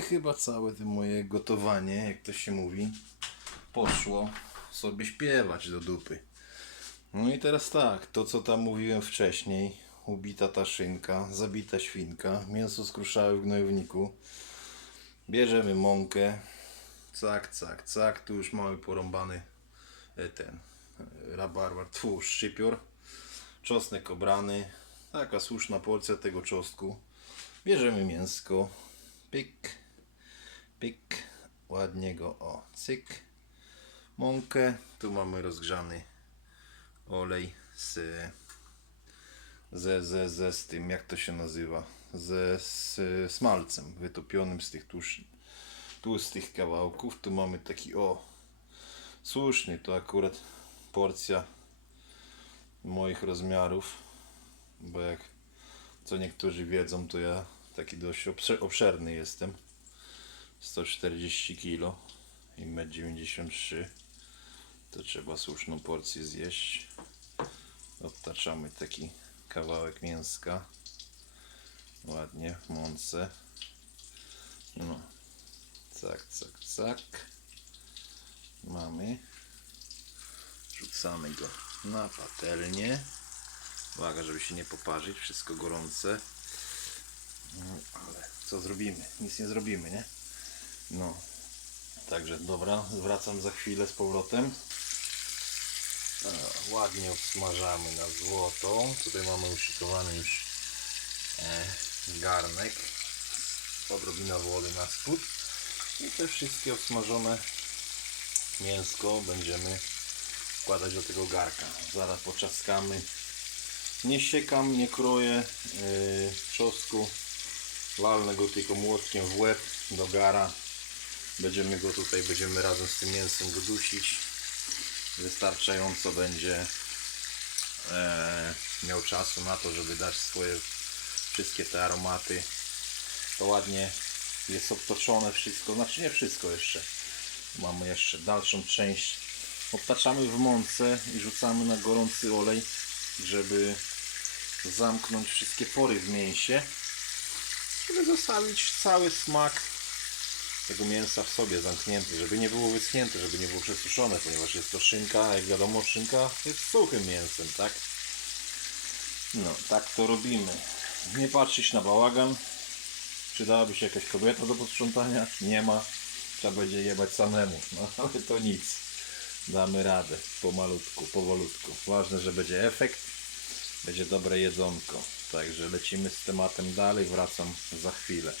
Chyba całe to moje gotowanie, jak to się mówi, poszło sobie śpiewać do dupy. No i teraz tak, to co tam mówiłem wcześniej, ubita ta szynka, zabita świnka, mięso skruszałe w gnojowniku. Bierzemy mąkę, cak, cak, cak, tu już mamy porąbany e, ten e, rabarbar, tfu, szczypior, czosnek obrany, taka słuszna porcja tego czosnku. Bierzemy mięsko, pyk, pyk, ładnie go, o, cyk, mąkę, tu mamy rozgrzany olej z, ze, ze, ze z tym, jak to się nazywa, ze z smalcem wytopionym z tych tłusz, tłustych kawałków, tu mamy taki, o, słuszny, to akurat porcja moich rozmiarów, bo jak co niektórzy wiedzą, to ja taki dość obsze- obszerny jestem. 140 kg i 1,93 m. To trzeba słuszną porcję zjeść. Odtaczamy taki kawałek mięska. Ładnie w mące. No. Cak, cak, cak. Mamy. Rzucamy go na patelnię. Uwaga, żeby się nie poparzyć, wszystko gorące. No, ale co zrobimy? Nic nie zrobimy, nie? No. Także dobra, wracam za chwilę z powrotem. E, ładnie obsmażamy na złoto. Tutaj mamy uszykowany już e, garnek. Odrobina wody na spód. I te wszystkie obsmażone mięsko będziemy wkładać do tego garka. Zaraz poczaskamy. Nie siekam, nie kroję yy, czosnku. Walnę go tylko młotkiem w łeb do gara. Będziemy go tutaj, będziemy razem z tym mięsem go dusić. Wystarczająco będzie e, miał czasu na to, żeby dać swoje wszystkie te aromaty. To ładnie jest obtoczone wszystko, znaczy nie wszystko jeszcze. Mamy jeszcze dalszą część. Obtaczamy w mące i rzucamy na gorący olej, żeby zamknąć wszystkie pory w mięsie, żeby zostawić cały smak tego mięsa w sobie zamknięty, żeby nie było wyschnięte, żeby nie było przesuszone, ponieważ jest to szynka, a jak wiadomo szynka jest suchym mięsem, tak? No, tak to robimy. Nie patrzeć na bałagan. Przydałaby się jakaś kobieta do posprzątania? Nie ma. Trzeba będzie jebać samemu. No ale to nic. Damy radę. Pomalutku, powolutku. Ważne, że będzie efekt. Będzie dobre jedzonko. Także lecimy z tematem dalej. Wracam za chwilę.